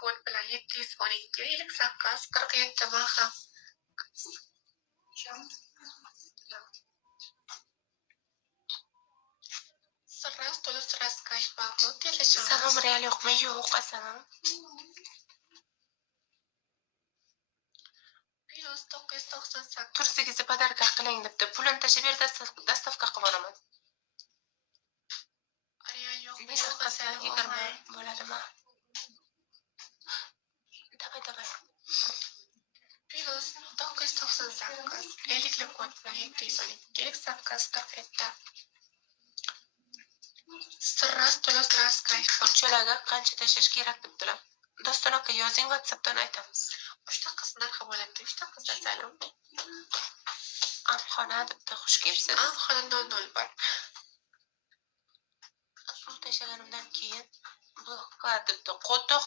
kod bilan 712 58 47 maham. Sırras dolu sırras kayıp bakı telefon. Sağım real yok mu? Yok asanım. Plus 998. Tursigizi padarka qiling debdi. Pulini tashib ber, dastavka qilib boraman. Araya yok. Nega qilsam 20 bo'ladimi? Davay. Plus 998. 50 kod bilan 712 58 47. Sırras dolu sırras kayıp bakı. Uchalaga qancha tashlash kerak debdilar. Doston aka yozing, WhatsAppdan aytamiz. 3 ta qizlar qabul etdi. 3 ta qizlar salom. Amxona debdi. Xush kelibsiz. Amxona 00 bor. Pul tashlaganimdan keyin bu qiladi debdi. Qo'toq